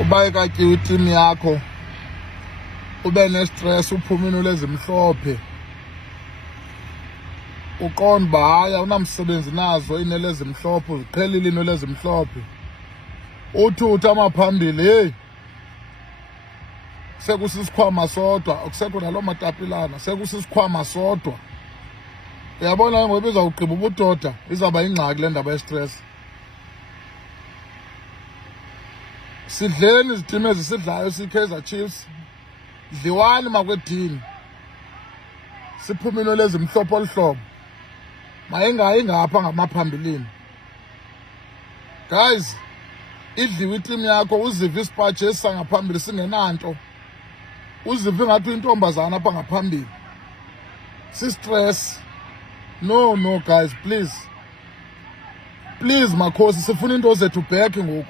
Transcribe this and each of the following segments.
uba ekatyiwe itimu yakho ube nestress uphume inule ezimhlophe uqonda uba hayi awunamsebenzi nazo iinwele ezimhlophe uziqhelile iinwele ezimhlophe uthutha amaphambili heyi sekusisikhwama sodwa akusekho naloo matapilana sekusisikhwama sodwa uyabona ke ngoba izawugqiba ubudoda izawuba yingxaki le ndaba yestress. Sidleni izitimu ezisidlayo siyi-Kaizer Chiefs dliwani makwedini siphume inwele ezimhlophe olu hlobo mayingayi ngapha ngamaphambilini. Guys, idliwe itimu yakho uzive isipaji esisangaphambili singenanto uzive ingathi uyintombazana apha ngaphambili si-stress. No guys, please makhosi sifuna into zethu back ngoku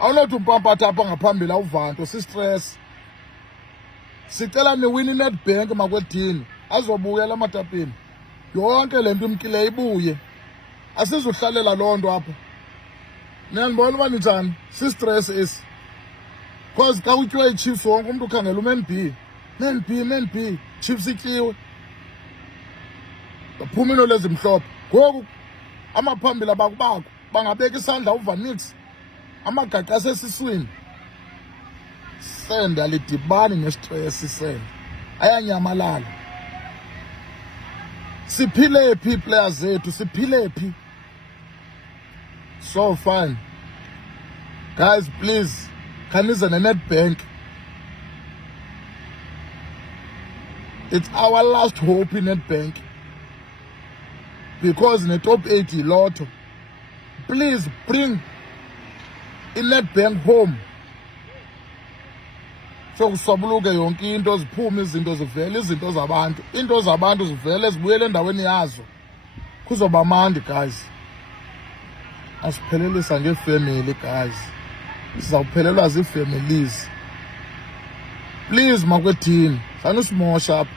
awunothi umpampatha apha ngaphambili awuvanto si-stress. Sicela niwini iNedbank makwedini azobuyela amatapini yonke le nto imkileyo ibuye asizuhlalela loo nto apha. Niyandibona uba ninjani si-stress esi because xa utyiwe iChiefs wonke umntu ukhangela uMan B Chiefs ityiwe baphuma inwele ezimhlophe. Ngoku amaphambili abakubakho bangabeka isandla uvanix amagaqa asesiswini. Sende alidibani nestress sende ayanyamalala. Siphile phi players zethu siphile phi? So fine guys, please khanize neNedbank. It's our last hope in Nedbank because in the top 8 yilotho. Please bring iNedbank home. So kusobuluke yonke into ziphume izinto zivele izinto zabantu into zabantu zivele zibuyele endaweni yazo kuzoba mandi guys. Asiphelelisa ngefamily guys sizawuphelelwa ziifamilies. Please makwedini sanusimosha apha.